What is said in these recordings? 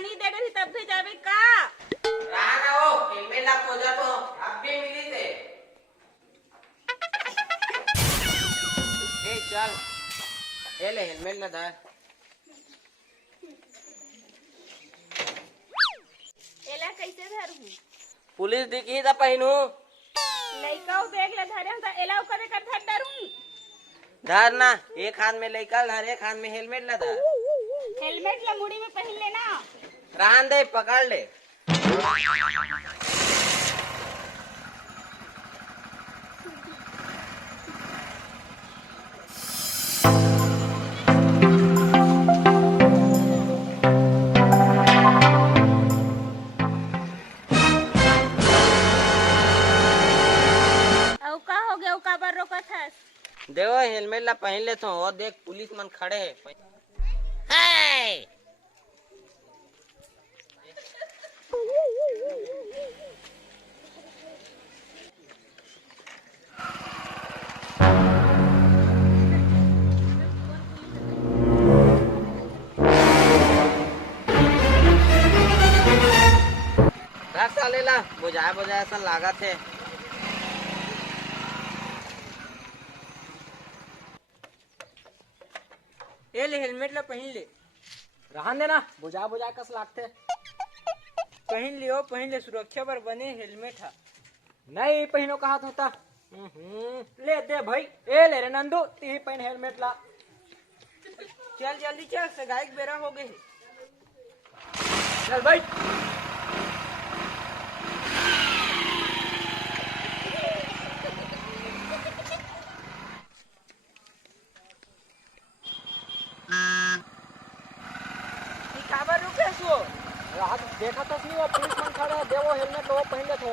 पानी दे रही तब से जावे का राना हो हेलमेट ला खोजा तो अब भी मिली थे। ए चल ये ले हेलमेट ला धर। एला कैसे धरू पुलिस दिखी था पहनू लइका बैग ला धरे हम एला करे कर धर डरू धर ना एक हाथ में लइका धर एक हाथ में हेलमेट ला धर। हेलमेट ला मुड़ी में पहन लेना रहन दे पकड़ ले। औ का हो गया का बार रोकत हस देखो हेलमेट ला पहन ले तो और देख पुलिस मन खड़े है। हाय साले ला बुझाया बुझाया सा लागत है। ये ले हेलमेट ला पहन ले रहन देना बुझा बुझा कस लागते पहन लियो पहन ले सुरक्षा पर बने हेलमेट है नहीं पहनो कहा होता ले दे भाई ए ले रे नंदू ती पहन हेलमेट ला चल जल्दी चल सगाई के बेरा हो गई चल भाई काबर रुके सो रात देखा तो नहीं वो पुलिस मन खड़ा है दे वो हेलमेट लो पहन ले तो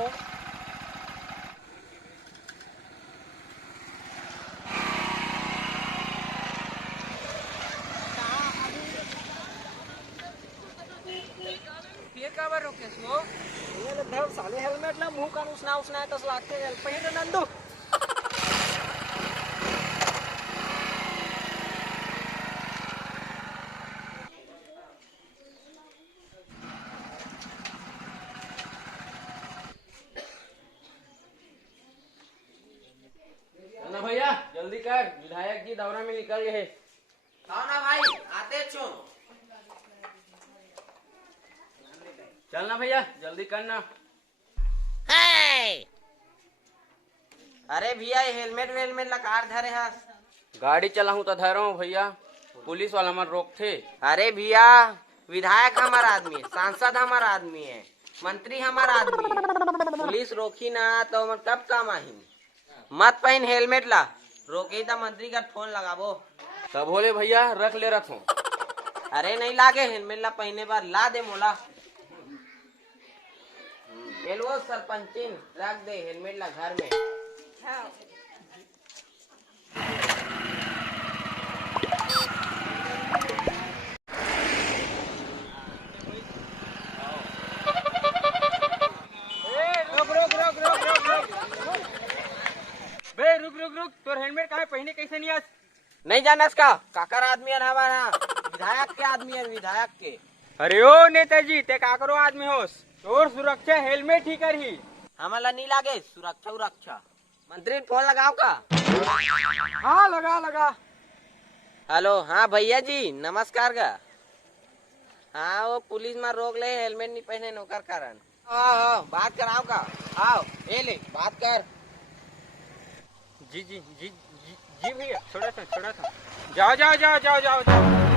ये काबर रुके सो ये ले धर साले हेलमेट ला मुंह कान उसना उसना कस लागते पहन ले नंदू ना भैया जल्दी कर विधायक जी दौरा में निकल गए। हाँ ना भाई आते छो। चलना भैया जल्दी करना। अरे भैया हेलमेट वेलमेट लगा धरे हाथ गाड़ी चलाऊं तो धरो भैया पुलिस वाला हमारे रोक थे। अरे भैया विधायक हमारा आदमी है सांसद हमारा आदमी है मंत्री हमारा आदमी है पुलिस रोकी ना तो हम कब काम आही मत पहन हेलमेट ला रोके तो मंत्री का फोन लगाबो तब बोले भैया रख ले रखो। अरे नहीं लागे हेलमेट ला पहने बार ला दे मोला एलवो सरपंचिन रख दे हेलमेट ला घर में। हाँ रुक तोर हेलमेट काहे पहने कैसे नहीं आस नहीं जानस का काकर आदमी है हमारा विधायक के आदमी है विधायक के। अरे ओ नेताजी ते काकरो आदमी होस तोर सुरक्षा हेलमेट ही करही हमारा नहीं लागे सुरक्षा उरक्षा मंत्री फोन लगाओ का। हाँ लगा लगा हेलो हाँ भैया जी नमस्कार का। हाँ वो पुलिस में रोक ले हेलमेट नहीं पहने नौकर कारण। हाँ बात कराओ का आओ ये ले बात कर। जी जी जी जी जी भैया छोड़ा था जाओ जाओ जाओ जाओ जाओ, जाओ।